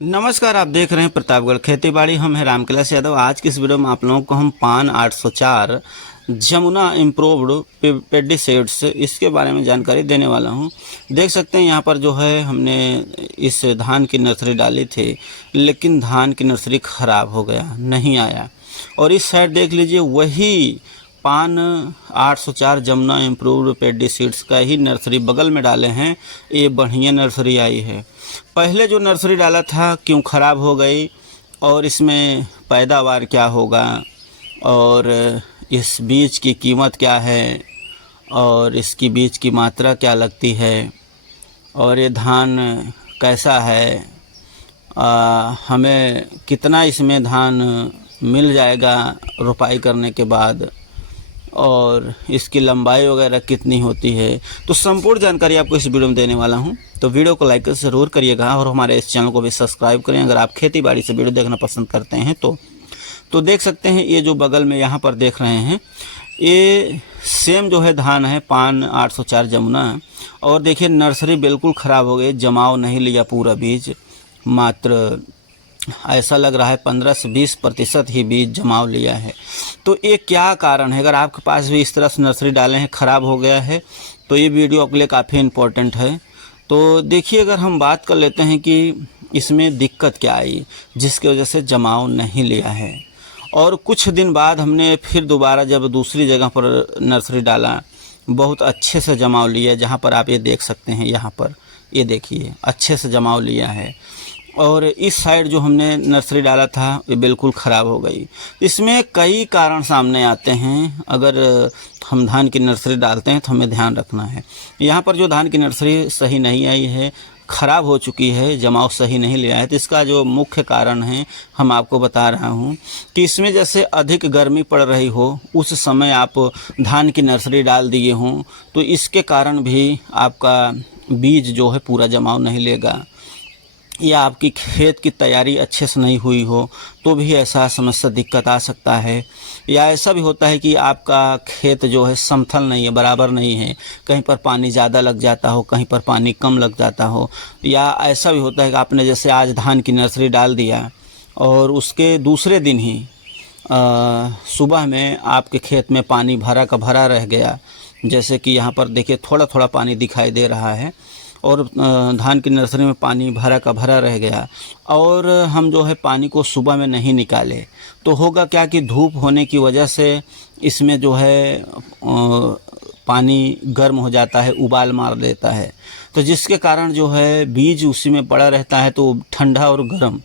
नमस्कार, आप देख रहे हैं प्रतापगढ़ खेतीबाड़ी। हम हैं रामकैलाश यादव। आज की इस वीडियो में आप लोगों को हम पान 804 जमुना इम्प्रूव्ड पेस्टिसाइड्स इसके बारे में जानकारी देने वाला हूं। देख सकते हैं यहाँ पर जो है हमने इस धान की नर्सरी डाली थी, लेकिन धान की नर्सरी ख़राब हो गया, नहीं आया। और इस साइड देख लीजिए, वही पान 804 जमुना इम्प्रूव्ड पेस्टिसाइड्स का ही नर्सरी बगल में डाले हैं। ये बढ़िया नर्सरी आई है। पहले जो नर्सरी डाला था क्यों ख़राब हो गई, और इसमें पैदावार क्या होगा, और इस बीज की कीमत क्या है, और इसकी बीज की मात्रा क्या लगती है, और ये धान कैसा है, हमें कितना इसमें धान मिल जाएगा रोपाई करने के बाद, और इसकी लंबाई वगैरह कितनी होती है। तो संपूर्ण जानकारी आपको इस वीडियो में देने वाला हूं। तो वीडियो को लाइक ज़रूर करिएगा और हमारे इस चैनल को भी सब्सक्राइब करें अगर आप खेती बाड़ी से वीडियो देखना पसंद करते हैं तो देख सकते हैं ये जो बगल में यहाँ पर देख रहे हैं, ये सेम जो है धान है पान 804 जमुना। और देखिए नर्सरी बिल्कुल ख़राब हो गई, जमाव नहीं लिया पूरा बीज, मात्र ऐसा लग रहा है 15 से 20% ही बीज जमाव लिया है। तो ये क्या कारण है? अगर आपके पास भी इस तरह से नर्सरी डाले हैं, ख़राब हो गया है, तो ये वीडियो आपके लिए काफ़ी इम्पोर्टेंट है। तो देखिए, अगर हम बात कर लेते हैं कि इसमें दिक्कत क्या आई जिसकी वजह से जमाव नहीं लिया है। और कुछ दिन बाद हमने फिर दोबारा जब दूसरी जगह पर नर्सरी डाला, बहुत अच्छे से जमाव लिया। जहाँ पर आप ये देख सकते हैं, यहाँ पर ये देखिए अच्छे से जमाव लिया है। और इस साइड जो हमने नर्सरी डाला था ये बिल्कुल ख़राब हो गई। इसमें कई कारण सामने आते हैं। अगर हम धान की नर्सरी डालते हैं तो हमें ध्यान रखना है। यहाँ पर जो धान की नर्सरी सही नहीं आई है, ख़राब हो चुकी है, जमाव सही नहीं लिया है, तो इसका जो मुख्य कारण है हम आपको बता रहा हूँ कि इसमें जैसे अधिक गर्मी पड़ रही हो, उस समय आप धान की नर्सरी डाल दिए हों, तो इसके कारण भी आपका बीज जो है पूरा जमाव नहीं लेगा। या आपकी खेत की तैयारी अच्छे से नहीं हुई हो तो भी ऐसा समस्या दिक्कत आ सकता है। या ऐसा भी होता है कि आपका खेत जो है समतल नहीं है, बराबर नहीं है, कहीं पर पानी ज़्यादा लग जाता हो, कहीं पर पानी कम लग जाता हो। या ऐसा भी होता है कि आपने जैसे आज धान की नर्सरी डाल दिया और उसके दूसरे दिन ही सुबह में आपके खेत में पानी भरा का भरा रह गया। जैसे कि यहाँ पर देखिए थोड़ा थोड़ा पानी दिखाई दे रहा है, और धान की नर्सरी में पानी भरा का भरा रह गया, और हम जो है पानी को सुबह में नहीं निकाले, तो होगा क्या कि धूप होने की वजह से इसमें जो है पानी गर्म हो जाता है, उबाल मार देता है, तो जिसके कारण जो है बीज उसी में पड़ा रहता है। तो ठंडा और गर्म,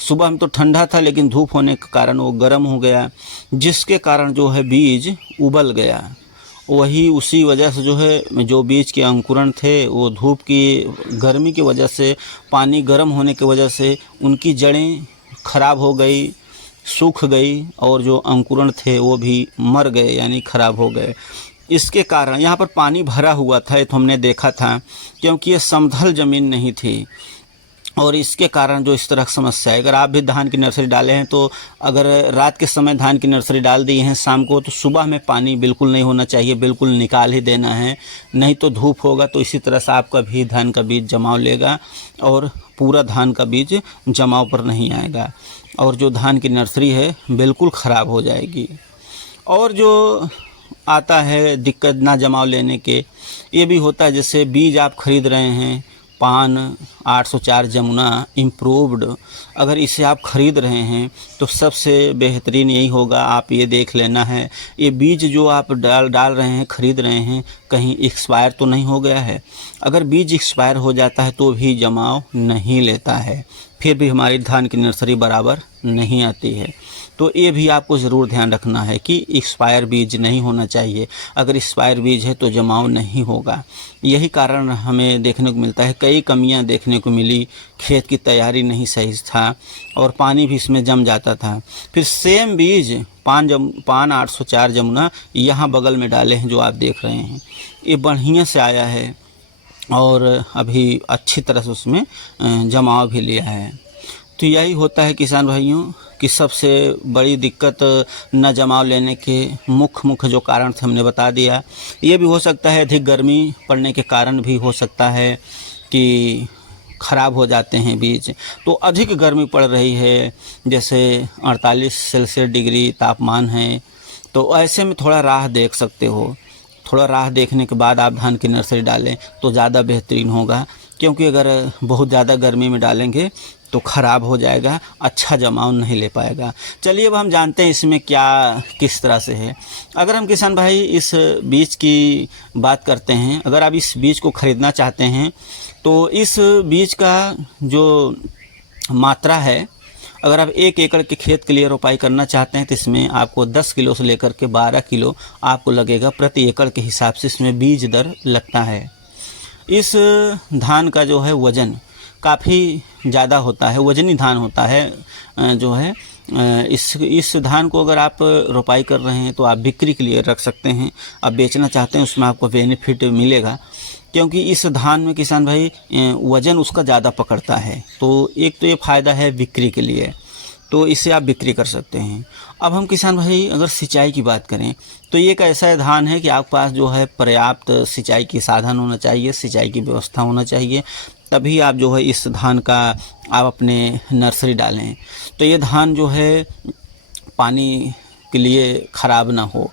सुबह में तो ठंडा था लेकिन धूप होने के कारण वो गर्म हो गया, जिसके कारण जो है बीज उबल गया। वही उसी वजह से जो है जो बीज के अंकुरण थे वो धूप की गर्मी की वजह से, पानी गर्म होने की वजह से उनकी जड़ें खराब हो गई, सूख गई, और जो अंकुरण थे वो भी मर गए, यानी खराब हो गए। इसके कारण यहाँ पर पानी भरा हुआ था, ये तो हमने देखा था, क्योंकि ये समतल ज़मीन नहीं थी, और इसके कारण जो इस तरह की समस्या है। अगर आप भी धान की नर्सरी डाले हैं, तो अगर रात के समय धान की नर्सरी डाल दी हैं शाम को, तो सुबह में पानी बिल्कुल नहीं होना चाहिए, बिल्कुल निकाल ही देना है, नहीं तो धूप होगा तो इसी तरह से आपका भी धान का बीज जमाव लेगा और पूरा धान का बीज जमाव पर नहीं आएगा, और जो धान की नर्सरी है बिल्कुल ख़राब हो जाएगी। और जो आता है दिक्कत ना जमाव लेने के, ये भी होता है, जैसे बीज आप खरीद रहे हैं पान 804 जमुना इम्प्रूव्ड, अगर इसे आप ख़रीद रहे हैं तो सबसे बेहतरीन यही होगा, आप ये देख लेना है ये बीज जो आप डाल रहे हैं, ख़रीद रहे हैं, कहीं एक्सपायर तो नहीं हो गया है। अगर बीज एक्सपायर हो जाता है तो भी जमाव नहीं लेता है, फिर भी हमारी धान की नर्सरी बराबर नहीं आती है। तो ये भी आपको ज़रूर ध्यान रखना है कि एक्सपायर बीज नहीं होना चाहिए। अगर एक्सपायर बीज है तो जमाव नहीं होगा। यही कारण हमें देखने को मिलता है, कई कमियां देखने को मिली, खेत की तैयारी नहीं सही था और पानी भी इसमें जम जाता था। फिर सेम बीज पान 804 जमुना यहाँ बगल में डाले हैं, जो आप देख रहे हैं, ये बढ़िया से आया है और अभी अच्छी तरह से उसमें जमाव भी लिया है। तो यही होता है किसान भाइयों कि सबसे बड़ी दिक्कत न जमाव लेने के मुख्य जो कारण थे हमने बता दिया। ये भी हो सकता है अधिक गर्मी पड़ने के कारण भी हो सकता है कि ख़राब हो जाते हैं बीज। तो अधिक गर्मी पड़ रही है, जैसे 48 सेल्सियस डिग्री तापमान है, तो ऐसे में थोड़ा राह देख सकते हो। थोड़ा राह देखने के बाद आप धान की नर्सरी डालें तो ज़्यादा बेहतरीन होगा, क्योंकि अगर बहुत ज़्यादा गर्मी में डालेंगे तो ख़राब हो जाएगा, अच्छा जमाव नहीं ले पाएगा। चलिए अब हम जानते हैं इसमें क्या किस तरह से है। अगर हम किसान भाई इस बीज की बात करते हैं, अगर आप इस बीज को ख़रीदना चाहते हैं तो इस बीज का जो मात्रा है, अगर आप 1 एकड़ के खेत के लिए रोपाई करना चाहते हैं तो इसमें आपको 10 किलो से लेकर के 12 किलो आपको लगेगा प्रति एकड़ के हिसाब से इसमें बीज दर लगता है। इस धान का जो है वज़न काफ़ी ज़्यादा होता है, वज़नी धान होता है जो है। इस धान को अगर आप रोपाई कर रहे हैं तो आप बिक्री के लिए रख सकते हैं, आप बेचना चाहते हैं उसमें आपको बेनिफिट मिलेगा, क्योंकि इस धान में किसान भाई वज़न उसका ज़्यादा पकड़ता है। तो एक तो ये फ़ायदा है बिक्री के लिए, तो इससे आप बिक्री कर सकते हैं। अब हम किसान भाई अगर सिंचाई की बात करें तो ये एक ऐसा धान है कि आपके पास जो है पर्याप्त सिंचाई की साधन होना चाहिए, सिंचाई की व्यवस्था होना चाहिए, तभी आप जो है इस धान का आप अपने नर्सरी डालें। तो ये धान जो है पानी के लिए ख़राब ना हो,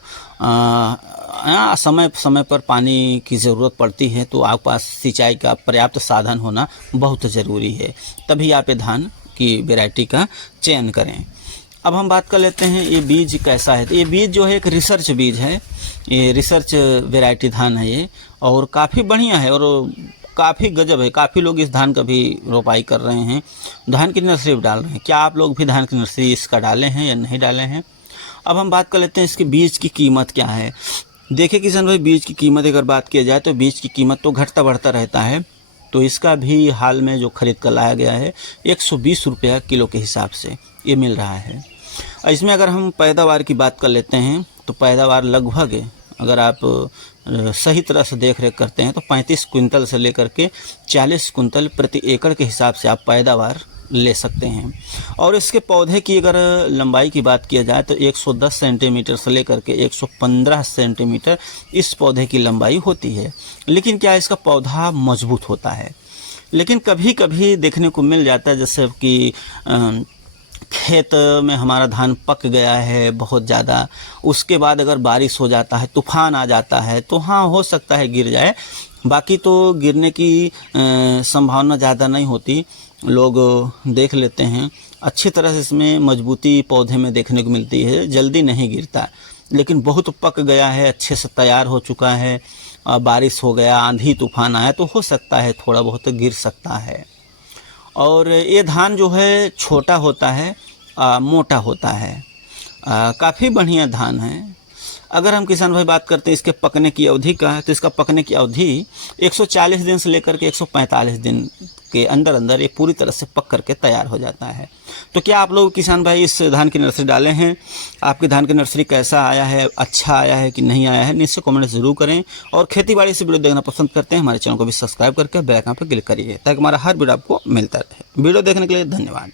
समय समय पर पानी की ज़रूरत पड़ती है, तो आपके पास सिंचाई का पर्याप्त साधन होना बहुत ज़रूरी है, तभी आप ये धान की वैरायटी का चयन करें। अब हम बात कर लेते हैं ये बीज कैसा है। तो ये बीज जो है एक रिसर्च बीज है, ये रिसर्च वैरायटी धान है ये, और काफ़ी बढ़िया है और काफ़ी गजब है। काफ़ी लोग इस धान का भी रोपाई कर रहे हैं, धान की नर्सरी भी डाल रहे हैं। क्या आप लोग भी धान की नर्सरी इसका डाले हैं या नहीं डाले हैं? अब हम बात कर लेते हैं इसके बीज की कीमत क्या है। देखिए किसान भाई, बीज की कीमत अगर बात किया जाए तो बीज की कीमत तो घटता बढ़ता रहता है। तो इसका भी हाल में जो खरीद कर लाया गया है 120 रुपया किलो के हिसाब से ये मिल रहा है। इसमें अगर हम पैदावार की बात कर लेते हैं तो पैदावार लगभग अगर आप सही तरह से देख रेख करते हैं तो 35 क्विंटल से लेकर के 40 क्विंटल प्रति एकड़ के हिसाब से आप पैदावार ले सकते हैं। और इसके पौधे की अगर लंबाई की बात किया जाए तो 110 सेंटीमीटर से लेकर के 115 सेंटीमीटर इस पौधे की लंबाई होती है। लेकिन क्या इसका पौधा मजबूत होता है? लेकिन कभी कभी देखने को मिल जाता है, जैसे कि खेत में हमारा धान पक गया है बहुत ज़्यादा, उसके बाद अगर बारिश हो जाता है, तूफान आ जाता है, तो हाँ हो सकता है गिर जाए, बाकी तो गिरने की संभावना ज़्यादा नहीं होती। लोग देख लेते हैं, अच्छी तरह से इसमें मजबूती पौधे में देखने को मिलती है, जल्दी नहीं गिरता। लेकिन बहुत पक गया है, अच्छे से तैयार हो चुका है, बारिश हो गया, आंधी तूफान आया, तो हो सकता है थोड़ा बहुत गिर सकता है। और ये धान जो है छोटा होता है, मोटा होता है, काफ़ी बढ़िया धान है। अगर हम किसान भाई बात करते हैं इसके पकने की अवधि का, तो इसका पकने की अवधि 140 दिन से लेकर के 145 दिन के अंदर अंदर ये पूरी तरह से पक करके तैयार हो जाता है। तो क्या आप लोग किसान भाई इस धान की नर्सरी डाले हैं? आपके धान की नर्सरी कैसा आया है, अच्छा आया है कि नहीं आया है, नीचे कमेंट जरूर करें। और खेती बाड़ी से वीडियो देखना पसंद करते हैं हमारे चैनल को भी सब्सक्राइब करके बेल आइकन पर क्लिक करिए, ताकि हमारा हर वीडियो आपको मिलता रहे। वीडियो देखने के लिए धन्यवाद।